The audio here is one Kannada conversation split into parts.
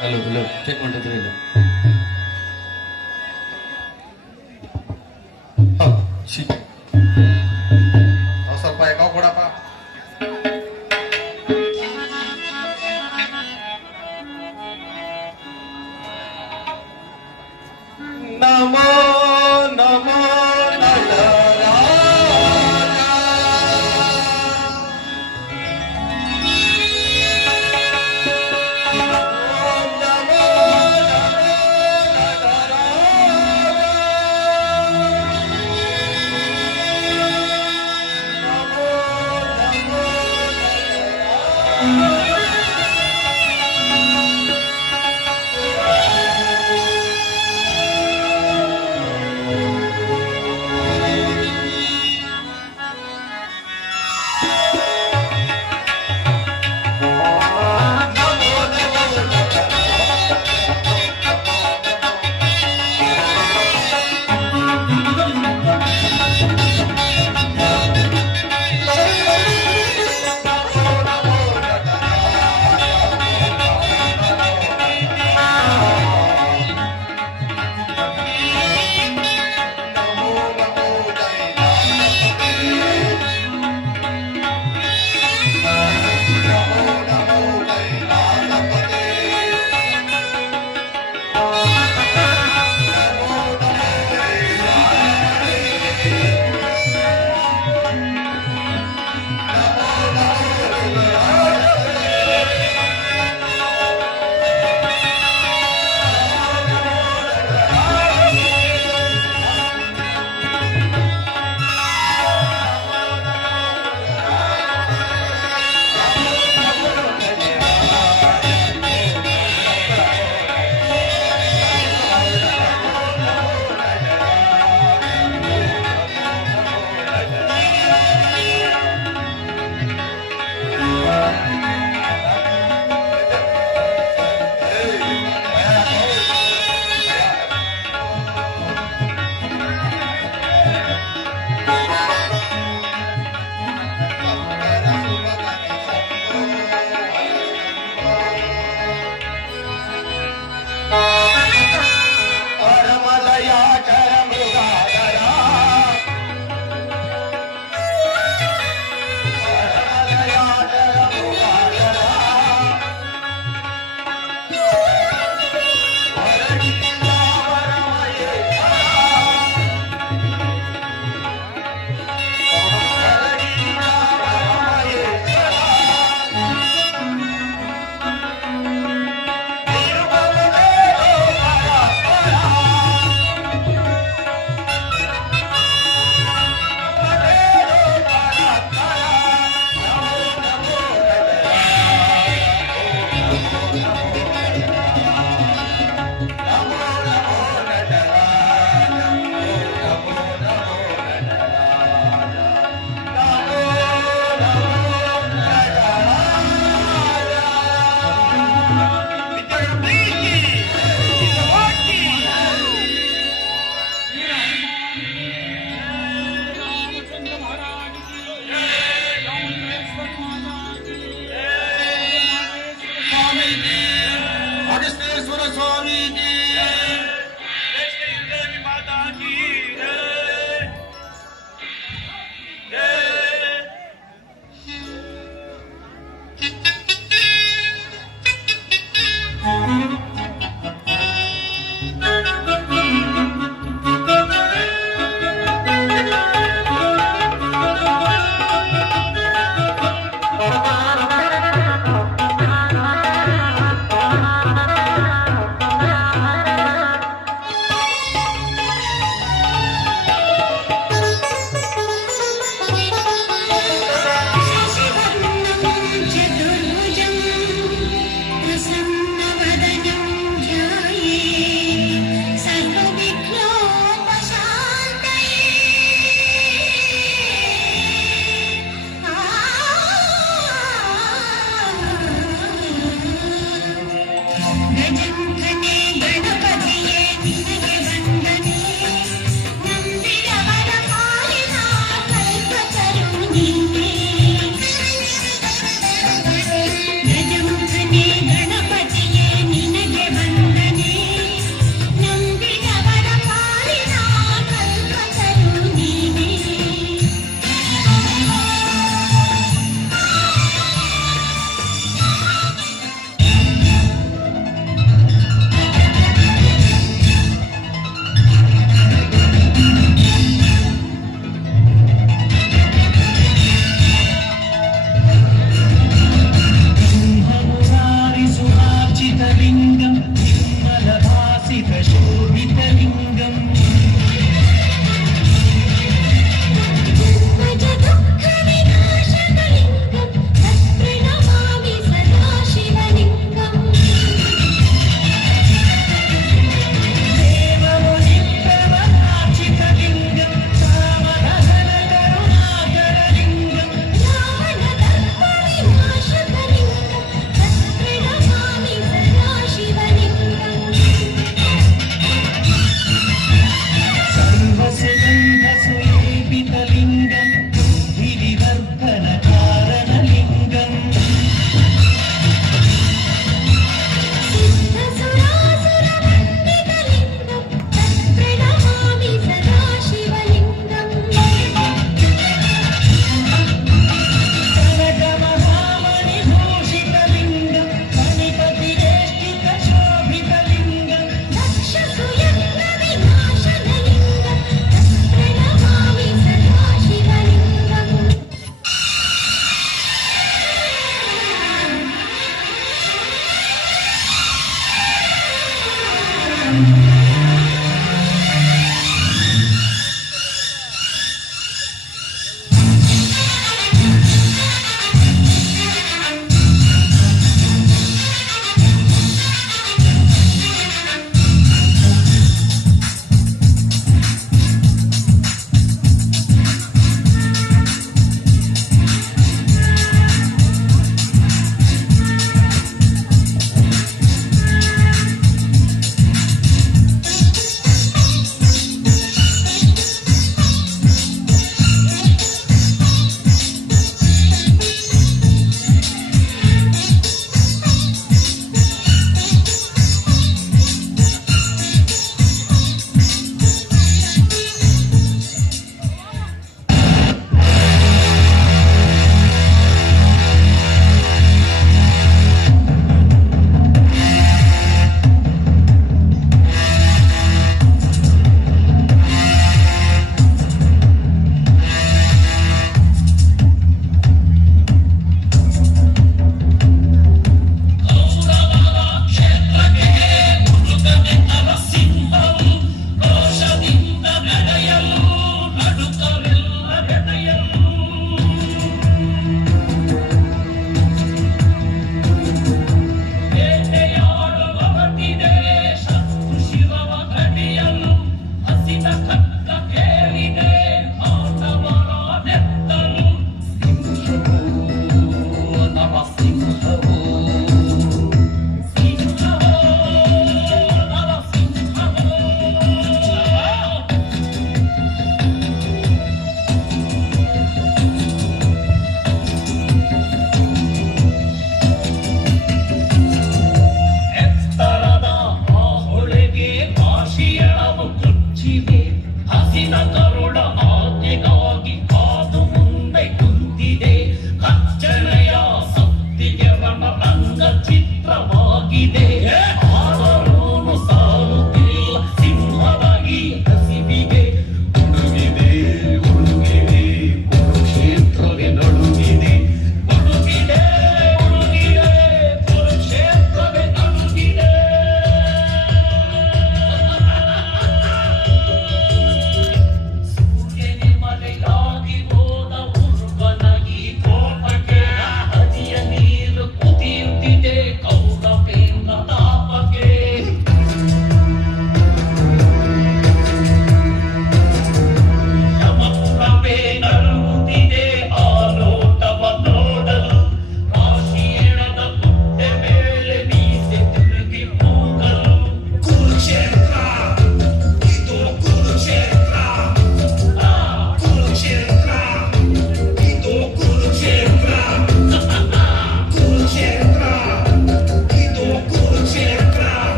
ಹಲೋ ಹಲೋ ಚೆಕ್ ಮಾಡಿದ್ರೆ ಇಲ್ಲ. ಸ್ವಲ್ಪ ಯಾಕೋ ಕೊಡಪ್ಪ. ನಮೋ ನಮೋ ನಟರಾಜ. ಓಂ ನಮೋ ನಮೋ ನಟರಾಜ. ನಮೋ ನಮೋ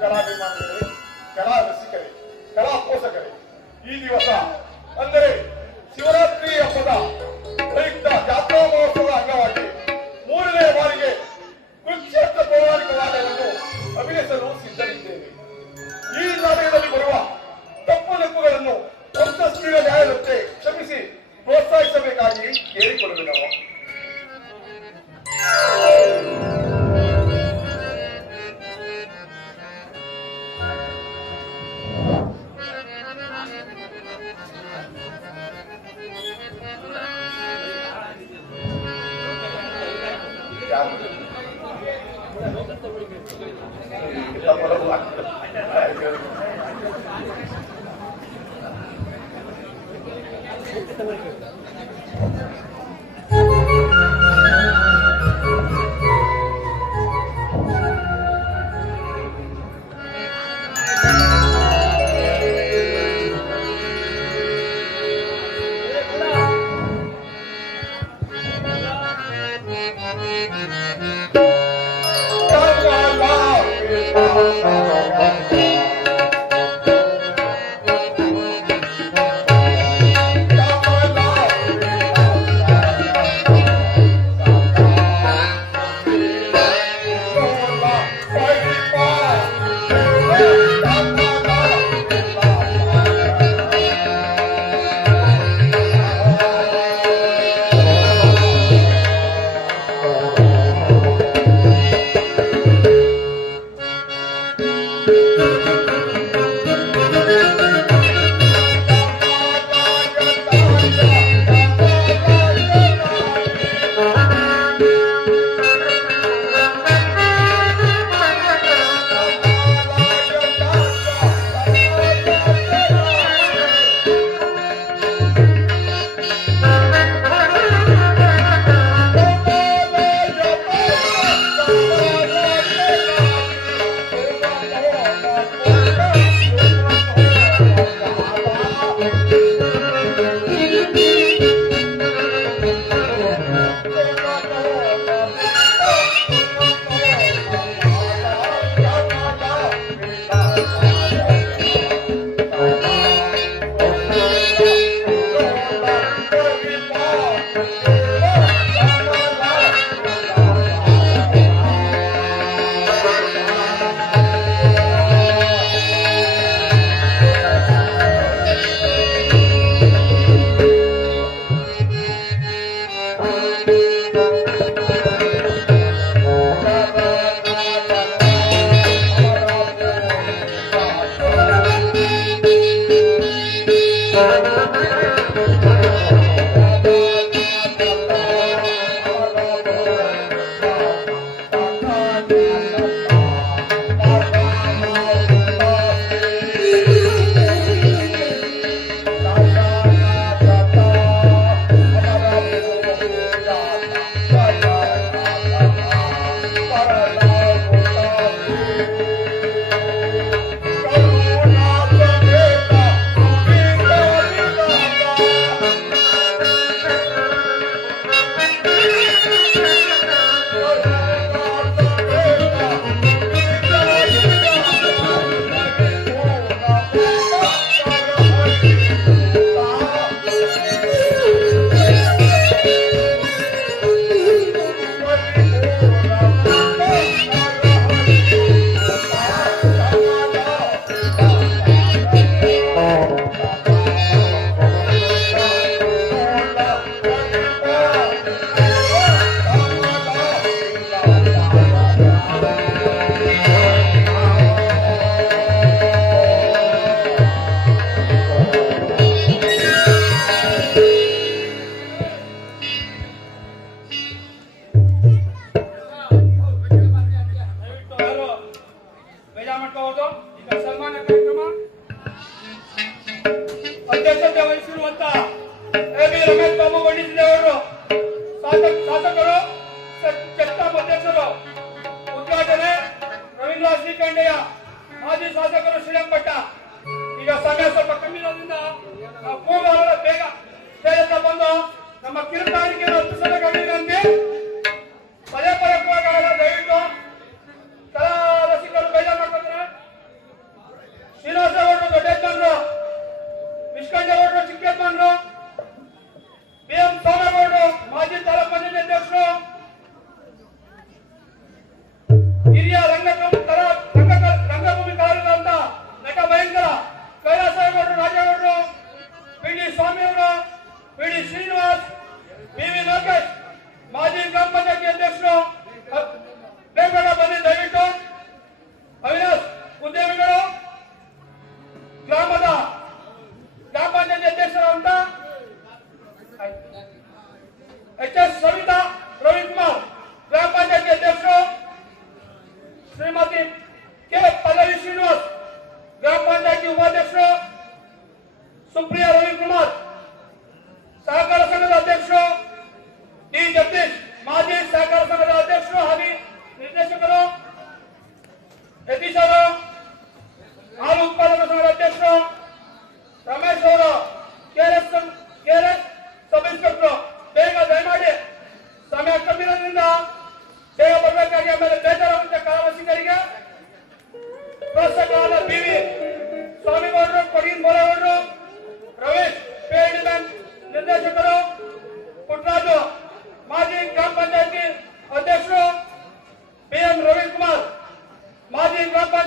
ಕಲಾಭಿಮಾನಿಗಳೇ, ಕಲಾ ರಸಿಕರೇ, ಕಲಾ ಪೋಷಕರೇ, ಈ ದಿವಸ ಅಂದರೆ ಶಿವರಾತ್ರಿ ಹಬ್ಬದ ಪ್ರಯುಕ್ತ ಜಾತ್ರಾ ಮಹೋತ್ಸವದ ಅಂಗವಾಗಿ 3ನೇ ಬಾರಿಗೆ ಕುರುಕ್ಷೇತ್ರ ಪೌರಾಣಿಕ ನಾಟಕವನ್ನು ಅಭಿನಯಿಸಲು ಸಿದ್ಧರಿದ್ದೇವೆ. ಈ ನಾಟಕದಲ್ಲಿ ಬರುವ ತಪ್ಪು ತಪ್ಪುಗಳನ್ನು ವಂಶಸ್ಥಿರ ನ್ಯಾಯದಂತೆ ಕ್ಷಮಿಸಿ ಪ್ರೋತ್ಸಾಹಿಸಬೇಕಾಗಿ ಕೇಳಿಕೊಳ್ಳುವೆವು.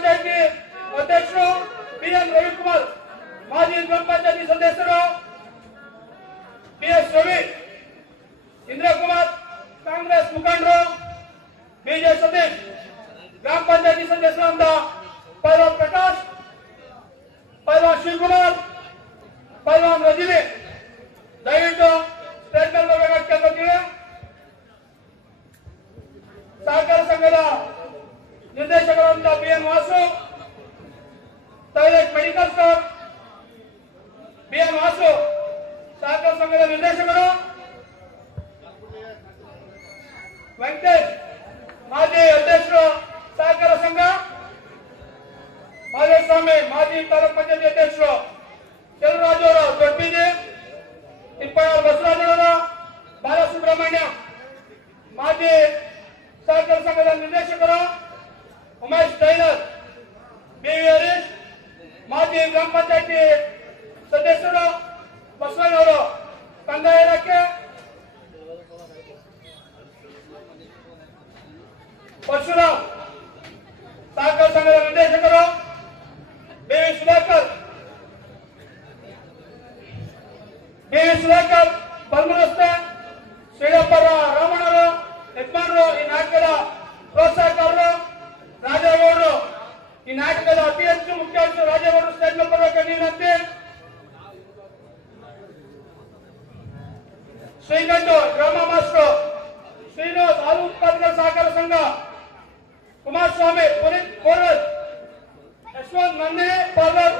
ಪಂಚಾಯತಿ ಅಧ್ಯಕ್ಷರು ಬಿಎನ್ ರವಿಕುಮಾರ್, ಮಾಜಿ ಗ್ರಾಮ ಪಂಚಾಯತಿ ಸದಸ್ಯರು ಬಿಎಸ್ ರವಿ, ಇಂದ್ರಕುಮಾರ್, ಕಾಂಗ್ರೆಸ್ ಮುಖಂಡರು ಬಿಜೆ ಸತೀಶ್, ಗ್ರಾಮ ಪಂಚಾಯತಿ ಸದಸ್ಯರಾದ ಪೈಲ್ವಾನ್ ಪ್ರಕಾಶ್, ಪೈಲ್ವಾನ್ ಶಿವಕುಮಾರ್, ಪೈಲ್ವಾನ್ ರಜಿನಿ ದಯವಿಟ್ಟು ಸ್ಟೇಟ್ ಮೇಲೆ ಬರಬೇಕಾಗಿ ಕೇಳ್ಕೊತೀವಿ. ಸಹಕಾರ ಸಂಘದ ನಿರ್ದೇಶಕರಾದ ಬಿಎನ್ ವಾಸು, ಟೈಲೆಟ್ ಮೆಡಿಕಲ್ ಸ್ಟೋರ್ ಬಿಎನ್ ವಾಸು, ಸಹಕಾರ ಸಂಘದ ನಿರ್ದೇಶಕರು ವೆಂಕಟೇಶ್, ಮಾಜಿ ಅಧ್ಯಕ್ಷರು ಸಹಕಾರ ಸಂಘ, ಮಾದೇಸ್ವಾಮಿ, ಮಾಜಿ ತಾಲೂಕ್ ಪಂಚಾಯತಿ ಅಧ್ಯಕ್ಷರು ಚೆಲುವರಾಜು ಅವರು ದೊಡ್ಡಬೀದಿ, ತಿಪ್ಪಯ್ಯ ಬಸವರಾಜವರು, ಬಾಲಸುಬ್ರಹ್ಮಣ್ಯ, ಮಾಜಿ ಸಹಕಾರ ಸಂಘದ ನಿರ್ದೇಶಕರು ಉಮೇಶ್ ಟೈಲರ್, ಬಿವಿ ಹರೀಶ್, ಮಾಜಿ ಗ್ರಾಮ ಪಂಚಾಯತಿ ಸದಸ್ಯರು ಬಸವಣ್ಣವರು, ಕಂದಾಯ ಇಲಾಖೆ ಪರಶುರಾಮ್, ಸಹಕಾರ ಸಂಘದ ನಿರ್ದೇಶಕರು ಬಿವಿ ಸುಧಾಕರ್, ಬಲ್ಮೂರು ರಸ್ತೆ ಶ್ರೀರಪ್ಪರ ರಾಮಣ್ಣರು, ಯಜಮಾನರು, ಈ ನಾಟಕದ ಪ್ರೋತ್ಸಾಹಕಾರರು ರಾಜೇಗೌಡರು, ಈ ನಾಟಕದ ಅತಿ ಹೆಚ್ಚು ಮುಖ್ಯಾಂಶ ರಾಜೇಗೌಡರು ಸ್ಟೇಜ್ ಮೇಲೆ ಬರಬೇಕು ವಿನಂತಿ. ಶ್ರೀಗಂಡು ಡ್ರಾಮಾ ಮಾಸ್ಟರ್ ಶ್ರೀನಿವಾಸ್, ಹಾಲು ಉತ್ಪಾದಕರ ಸಹಕಾರ ಸಂಘ, ಕುಮಾರಸ್ವಾಮಿ, ಪುನೀತ್ ಕೋರತ್, ಯಶವಂತ್ ನಂದಿನಿ ಪಾರ್ಲರ್,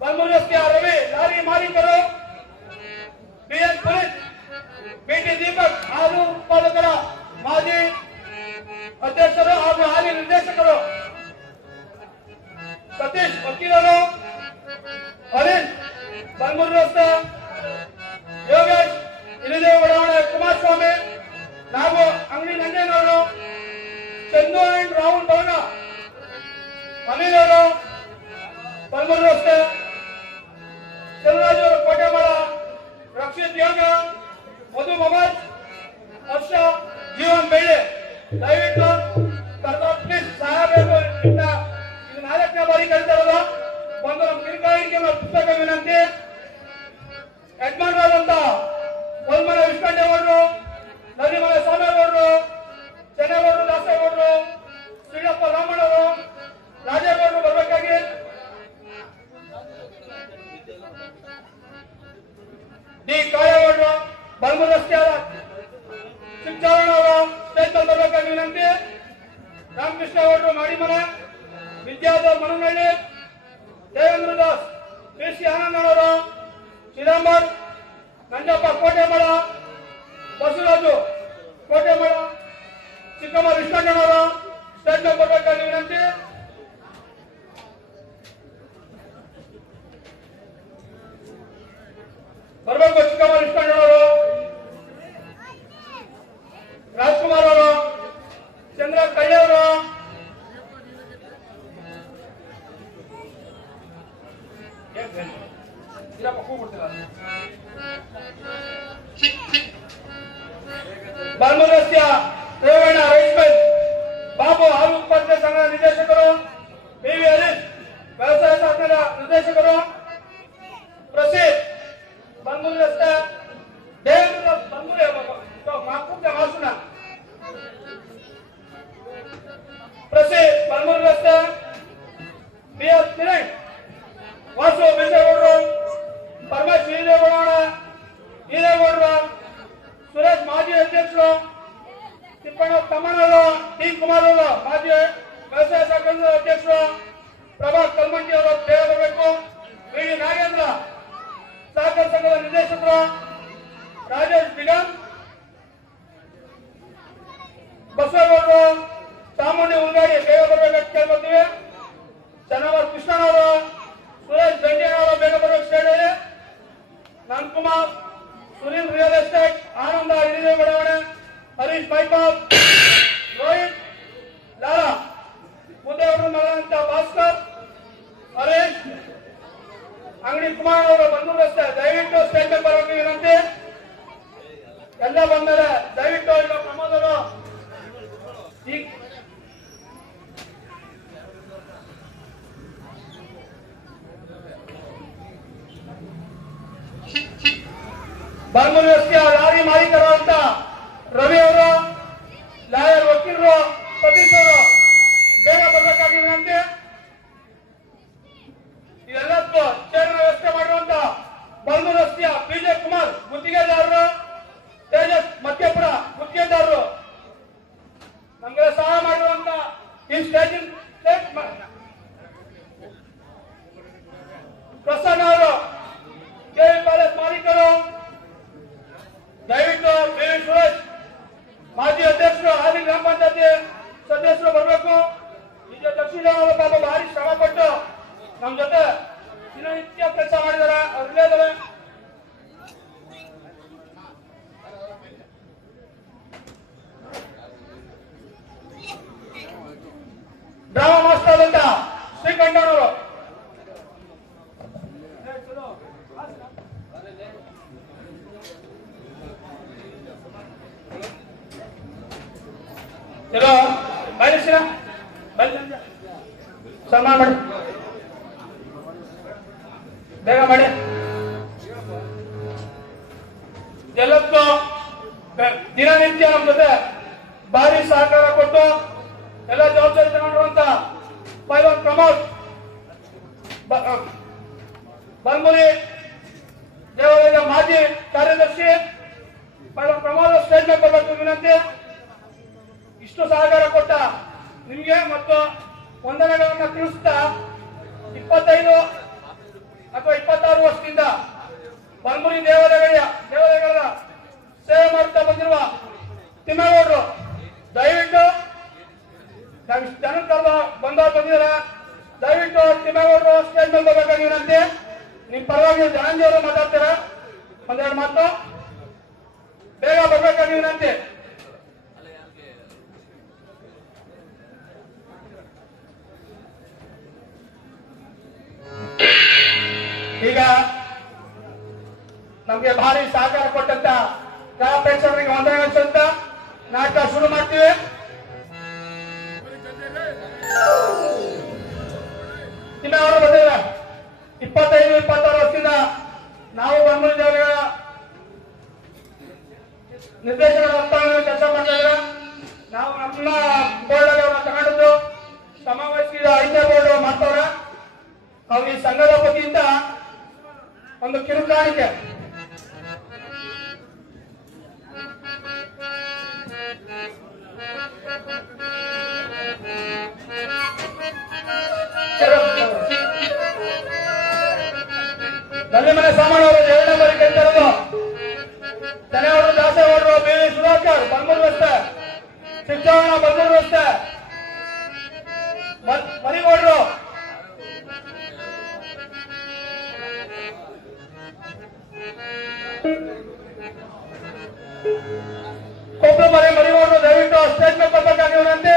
ಬಲ್ಮೂರು ರಸ್ತೆಯ ರವಿ, ಲಾರಿ ಮಾಲೀಕರು ಬಿಎನ್ ಪುನೀತ್, ಬಿಟಿ ದೀಪಕ್, ಹಾಲು ಉತ್ಪಾದಕರ ಮಾಜಿ ಅಧ್ಯಕ್ಷರು ಹಾಗೂ ಹಾಲಿ ನಿರ್ದೇಶಕರು ಸತೀಶ್, ವಕೀಲರು ಅನಿಲ್, ಬಲ್ಮೂರು ರಸ್ತೆ ಯೋಗೇಶ್, ಇಲಿದೇವ ಬಡಾವಣೆ ಕುಮಾರಸ್ವಾಮಿ, ನಾವು ಅಂಗಡಿ ನಂಜೇನವರು, ಚಂದು ಅಂಡ್ ರಾಹುಲ್ ಭವನ, ಅನಿಲ್ ಅವರು ಬಲ್ಮೂರು ರಸ್ತೆ, ಚೆಲುವರಾಜು ಕೋಟೆಮಳ, ರಕ್ಷಿತ್ ಯೋಗ, ಮಧು ಮೊಹಮ್ಮದ್, ಹರ್ಷ, ಜೀವನ್ ಬೆಳ್ಳಿ, ದಯವಿಟ್ಟು ಪ್ಲೀಸ್ ಸಹಾಯ ಬೇಕು. ಇದು 4ನೇ ಬಾರಿ ಕಳಿಸಿರೋದು. ಒಂದು ನಮ್ಮ ಕಿರಿಕಾಯಿಗೆ ಪುಸ್ತಕ ವಿನಂತಿ. ಯಜಮಾನರಾದಂತ ಹೊಲ್ಮನೆ ವಿಶ್ವೇಗೌಡರು, ನದಿಮಲೆ ಸ್ವಾಮಿಗೌಡರು, ಚೆನ್ನಗೌಡರು, ದಾಸೇಗೌಡರು, ಶ್ರೀರಪ್ಪ ರಾಮಣ್ಣವರು, ರಾಜೇಗೌಡರು ಬರಬೇಕಾಗಿ. ಡಿ ಕಾಯಗೌಡರು, ಬಲ್ಮೂರು ರಸ್ತೆಯ ಶಿಕ್ಷಾರಣ್ಣವರು ಸ್ಟೇಜ್ ಮೇಲೆ ಬರಬೇಕಾಗಿ ವಿನಂತಿ. ರಾಮಕೃಷ್ಣ ಗೌಡರು ಮಾಡಿಮನೆ, ವಿದ್ಯಾಧರ್ ಮನನಹಳ್ಳಿ, ದೇವೇಂದ್ರ ದಾಸ್, ಪಿಸಿ ಆನಂದನವರು, ಶ್ರೀರಾಮರ್, ನಂಜಪ್ಪ ಕೋಟೆಮಳ, ಬಸವರಾಜು ಕೋಟೆಮಳ, ಚಿಕ್ಕಮ್ಮ ವಿಶ್ವಣ್ಣನವರು ಸ್ಟೇಜ್ ಮೇಲೆ ಬರಬೇಕಾಗಿ ವಿನಂತಿ. ಬರಬೇಕು ಚಿಕ್ಕಮ್ಮ ವಿಶ್ವಣ್ಣನವರು, ರಾಜ್ಕುಮಾರ್ ಅವರು, ಚಂದ್ರ ಕಳ್ಳಿ ಅವರು, ಬಲ್ಮೂರು ರಸ್ತೆಯ ರೇವಣ್ಣ ರೈಸ್ ಮಿಲ್, ಬಾಬು, ಹಾಲು ಉತ್ಪಾದಕ ಸಂಘದ ನಿರ್ದೇಶಕರು ಬಿವಿ ಹರೀಶ್, ವ್ಯವಸಾಯ ಶಾಖದ ನಿರ್ದೇಶಕರು ಪ್ರಸೀದ್, ಬಲ್ಮೂರು ರಸ್ತೆ ದೇವೇಂದ್ರ, ಮಾಸುನ ಪ್ರಸೀದ್, ಬಲ್ಮೂರು ರಸ್ತೆ ಬಿಎಸ್ ಕಿರಣ್, ವಾಸು ಬಿಜೇಗೌಡರು, ಪರಮೇಶ್ ಹಿರೇಗೌಡರು, ಸುರೇಶ್ ಮಾಜಿ ಅಧ್ಯಕ್ಷರು, ತಿಪ್ಪಣ್ಣ ತಮ್ಮಣ್ಣವರು, ಟಿ ಕುಮಾರ್ ಅವರು ಮಾಜಿ ವ್ಯವಸಾಯ ಶಾಖದ ಅಧ್ಯಕ್ಷರು, ಪ್ರಭಾತ್ ಕಲ್ಮಂಟಿ ಅವರು ಬೇಗ ಬರಬೇಕು. ಬಿಡಿ ನಾಗೇಂದ್ರ, ಸಹಕಾರ ಸಂಘದ ನಿರ್ದೇಶಕರು, ರಾಜೇಶ್ ಬಿಗನ್, ಬಸವೇಗೌಡರು, ಚಾಮುಂಡಿ ಉಲ್ಗಾಡಿ ಬೇಗ ಬರಬೇಕಂತ ಕೇಳ್ಕೊತೀವಿ. ಚನ್ನವರ್ ಕೃಷ್ಣನವರು, ಸುರೇಶ್ ದಂಡಿಯವರು ಬೇಗ ಬರಬೇಕು ಸ್ಟೇಡಿಯಲ್ಲಿ. ನನ್ಕುಮಾರ್, ಸುನಿಲ್ ರಿಯಲ್ ಎಸ್ಟೇಟ್, ಆನಂದ ಹಿರಿಯ ಬಡಾವಣೆ, ಹರೀಶ್ ಬೈಪಾಸ್, ರೋಹಿತ್ ಲಾಲಾ, ಮುದ್ದೇಗೌಡರು ಮಗನಂತ ಭಾಸ್ಕರ್, ಹರೀಶ್ ಅಂಗಡಿ ಕುಮಾರ್ ಅವರು ಬಲ್ಮೂರು ರಸ್ತೆ. ದಯವಿಟ್ಟು ಸ್ಟೇಜ್ ಮೇಲೆ ಬರಬೇಕು ವಿನಂತಿ. ಎಲ್ಲ ಬಂದರೆ ದಯವಿಟ್ಟು ಈಗ ಪ್ರಮೋದರು ಬಲ್ಮೂರು ರಸ್ತೆಯ ಲಾರಿ ಮಾಲೀಕರಾದಂತ ರವಿ ಅವರು, ಲಾಯರ್ ವಕೀಲರು ಸತೀಶ್ ಅವರು ಬೇಗ ಬರಬೇಕಾಗಿ ವಿನಂತಿ. ಇದೆಲ್ಲಕ್ಕೂ ಚೇರಿನ ವ್ಯವಸ್ಥೆ ಮಾಡಿರುವಂತ ಬಲ್ಮೂರು ರಸ್ತೆಯ ಬಿಜೆ ಕುಮಾರ್ ಗುತ್ತಿಗೆದಾರರು, ತೇಜಸ್ ಮಧ್ಯಪುರ ಗುತ್ತಿಗೆದಾರರು, ನಮಗೆ ಸಹಾಯ ಮಾಡಿರುವಂತ ಈ ಸ್ಟೇಜಿಂಗ್ ಪ್ರಸನ್ನ ಅವರು, ಕೆವಿ ಪ್ಯಾಲೇಸ್ ಮಾಲೀಕರು, ದಯವಿಟ್ಟು ಬೇರೆ ಸುರೇಶ್ ಮಾಜಿ ಅಧ್ಯಕ್ಷರು, ಹಾಲಿ ಗ್ರಾಮ ಪಂಚಾಯತಿ ಸದಸ್ಯರು ಬರಬೇಕು. ಈಗ ದಕ್ಷಿಣ ಪಾಪ ಭಾರಿ ಶ್ರಮ ಪಟ್ಟು ನಮ್ಮ ಜೊತೆ ದಿನನಿತ್ಯ ಕೆಲಸ ಮಾಡಿದ್ದಾರೆ, ಅವ್ರು ಇಲ್ಲೇ ಇದ್ದಾರೆ. ಡ್ರಾಮಾ ಮಾಸ್ಟರ್ ಅಂತ ಶ್ರೀಕಂಠನವರು, ಚಲೋ ಬಯಲಿಸಿರ ಸನ್ಮಾನ ಮಾಡಿ, ಬೇಗ ಮಾಡಿ. ಎಲ್ಲಕ್ಕೂ ದಿನನಿತ್ಯ ನಮ್ಮ ಜೊತೆ ಭಾರಿ ಸಹಕಾರ ಕೊಟ್ಟು ಎಲ್ಲ ಜವಾಬ್ದಾರಿ ತಗೊಂಡಿರುವಂತ ಪೈಲ್ವಾನ್ ಪ್ರಮೋದ್ ಬಲ್ಮುರಿ ದೇವಾಲಯದ ಮಾಜಿ ಕಾರ್ಯದರ್ಶಿ ಪೈಲ್ವಾನ್ ಪ್ರಮೋದ್ ಸ್ಟೇಜ್ ಮೇಲೆ ಬರಬೇಕು ವಿನಂತಿ. ಇಷ್ಟು ಸಹಕಾರ ಕೊಟ್ಟ ನಿಮಗೆ ಮತ್ತು ವಂದನೆಗಳನ್ನು ತಿಳಿಸ್ತಾ 25 ಅಥವಾ 26 ವರ್ಷದಿಂದ ಬಲ್ಮುರಿ ದೇವಾಲಯಗಳ ಸೇವೆ ಮಾಡುತ್ತಾ ಬಂದಿರುವ ತಿಮ್ಮೇಗೌಡರು, ದಯವಿಟ್ಟು ಜನ ಬಂದವರು ಬಂದಿದ್ದಾರೆ, ದಯವಿಟ್ಟು ತಿಮ್ಮೇಗೌಡರು ಸ್ಟೇಜ್ ಮೇಲೆ ಬರಬೇಕಾಗಿ ವಿನಂತಿ. ನಿಮ್ ಪರವಾಗಿ ಧನಂಜಯ ಅವರು ಮಾತಾಡ್ತಾರೆ, ಒಂದೆರಡು ಮಾತು ಬೇಗ ಬರಬೇಕಾಗಿ ವಿನಂತಿ. ಈಗ ನಮ್ಗೆ ಭಾರಿ ಸಹಕಾರ ಕೊಟ್ಟಂತ ಕಲಾ ಪ್ರೇಕ್ಷಕರಿಗೆ ವಂದನೆಗಳು ಸಲ್ಲಿಸುತ್ತ ನಾಟಕ ಶುರು ಮಾಡ್ತೀವಿ. ಇನ್ನು ಅವರು ಬಂದಿದ್ದಾರೆ 25-26 ವರ್ಷದಿಂದ ನಾವು ಬಲ್ಮೂರಿ ದೇವಾಲಯಗಳ ನಿರ್ದೇಶಕರ ಕೆಲಸ ಮಾಡ್ತಾ ಇದ್ದಾರೆ. ನಾವು ನಮ್ಮ ಬೋರ್ಡ್ ಅಲ್ಲಿ ಅವ್ರನ್ನ ತಗೊಂಡಿದ್ದು ಸಮಾವೇಶದ 5ನೇ ಬೋರ್ಡ್ ಮಾಡ್ತವ್ರೆ. ಅವ್ರು ಈ ಸಂಘದ ವತಿಯಿಂದ ಒಂದು ಕಿರುಕಾಣಿಕೆ ನಲ್ಲಿ ಮನೆ ಸಾಮಾನು ಅವರು 2 ನಂಬರ್ ಕೇಳ್ತಾರದು, ತನೆಯವರು ದಾಸೇಗೌಡರು, ಬಿ ಸುಧಾಕರ್ ಬಲ್ಮೂರು ರಸ್ತೆ, ಶಿಕ್ಷಣ ಬಲ್ಮೂರು ರಸ್ತೆ, ಮರಿಗೌಡರು, ಕೊಪ್ಪಳ ಮರಿಗೌಡರು ದಯವಿಟ್ಟು ಸ್ಟೇಜ್ ಮೇಲೆ ಬರಬೇಕಾಗಿ ವಿನಂತಿ.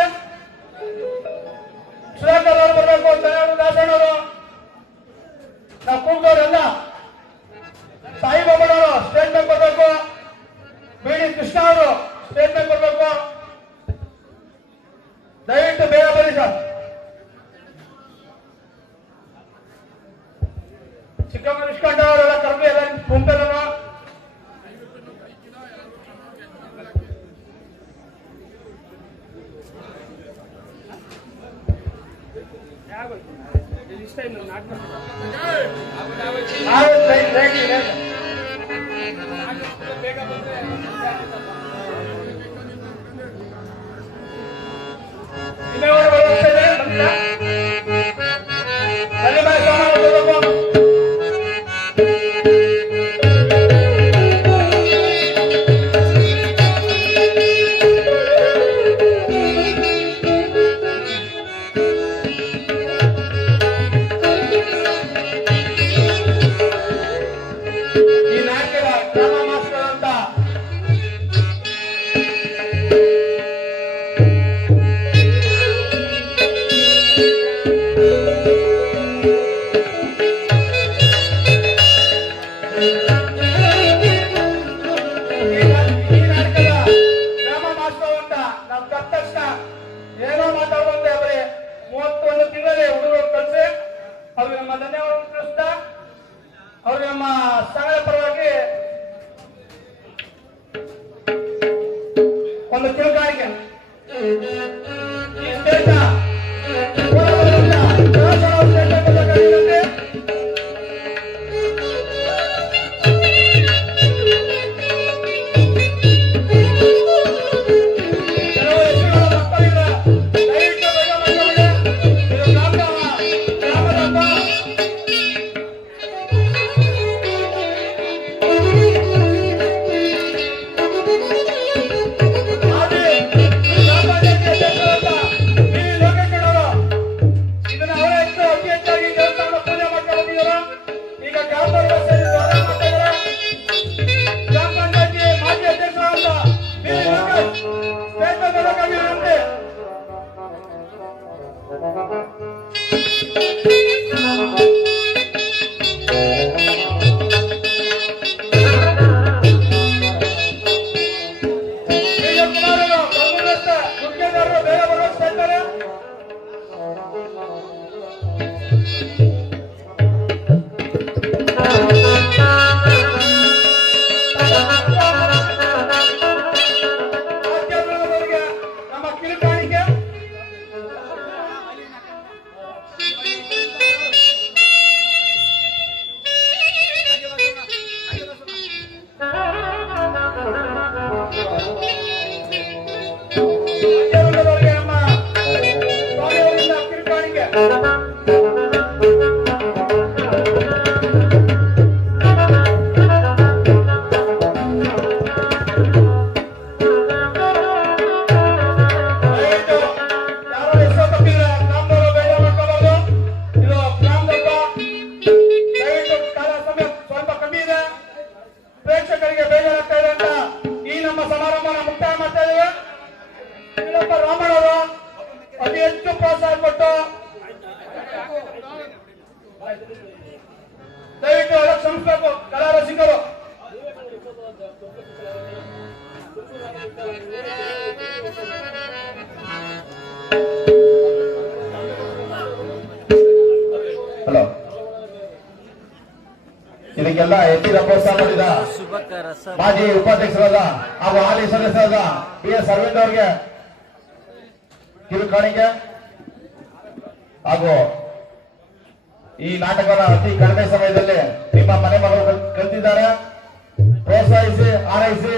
ಸುಧಾಕರ್ ಅವರು ಬರಬೇಕು, ತನೆಯವರು ದಾಸಣ್ಣವರು, ನಾವು ಕೂಗ್ದವರೆಲ್ಲ ಸಾಯಿಬಾಬನವರು ಸ್ಟೇಜ್ ಮೇಲೆ ಬರಬೇಕು, ಬಿಡಿ ಕೃಷ್ಣ ಅವರು ಸ್ಟೇಜ್ ಮೇಲೆ ಬರಬೇಕು. ದಯವಿಟ್ಟು ಬೇಗ ಬನ್ನಿ ಸರ್. ಚಿಕ್ಕಮ್ಮ ನಿಷ್ಕಂಠ ಅವರೆಲ್ಲ ಕರ್ಮಿ ಎಲ್ಲ ಗುಂಪೆಲ್ಲ ಒಂದು ಕಿರುಕಾಣಿಕೆ ಈ ಸ್ಟೇಜ್ನ ಪೂರ್ವದಿಂದ ಕಲಾಶಾಲಾ ಸ್ಟೇಜ್ನ ಕರೆಯುವಂತೆ ಕೆಲವು ಹೆಸರುಗಳ ಮಕ್ಕಳಿಂದ ದಯವಿಟ್ಟು ಬೇಗ ಬಂದುಬಿಡಿ. ಇದು ಗ್ರಾಮದ ಹಬ್ಬ. ನಮ್ಮ ಕಿರುಕಾಣಿಕೆ ನಮ್ಮ ಸ್ವಾಮಿಯವರಿಂದ ಕಿರುಕಾಣಿಕೆ ಪ್ರೇಕ್ಷಕರಿಗೆ ಬೇಜಾರಾಗ್ತಾ ಇದೆ ಅಂತ ಈ ನಮ್ಮ ಸಮಾರಂಭನ ಮುಕ್ತಾಯ ಮಾಡ್ತಾ ಇದ್ದೇವೆ. ವೀರಪ್ಪ ರಾಮಣ್ಣವರು ಅತಿ ಹೆಚ್ಚು ಪ್ರೋತ್ಸಾಹ ಕೊಟ್ಟು ದಯವಿಟ್ಟು ಅದಕ್ಕೆ ಶ್ರಮಿಸಬೇಕು ಕಲಾ ರಸಿಕರು. ಹಲೋ, ಇದಕ್ಕೆಲ್ಲ ಹೆಚ್ಚಿನ ಪ್ರೋತ್ಸಾಹ ಮಾಡಿದ ಮಾಜಿ ಉಪಾಧ್ಯಕ್ಷರಾದ ಹಾಗೂ ಹಾಲಿ ಸದಸ್ಯರಾದ PS ಅರವಿಂದ್ ಅವರಿಗೆ ಕಿರುಕಾಣಿಕೆ ಹಾಗೂ ಈ ನಾಟಕದ ಅತಿ ಕಡಿಮೆ ಸಮಯದಲ್ಲಿ ನಿಮ್ಮ ಮನೆ ಮಗಳು ಕಲಿತಿದ್ದಾರೆ. ಪ್ರೋತ್ಸಾಹಿಸಿ, ಹಾರೈಸಿ.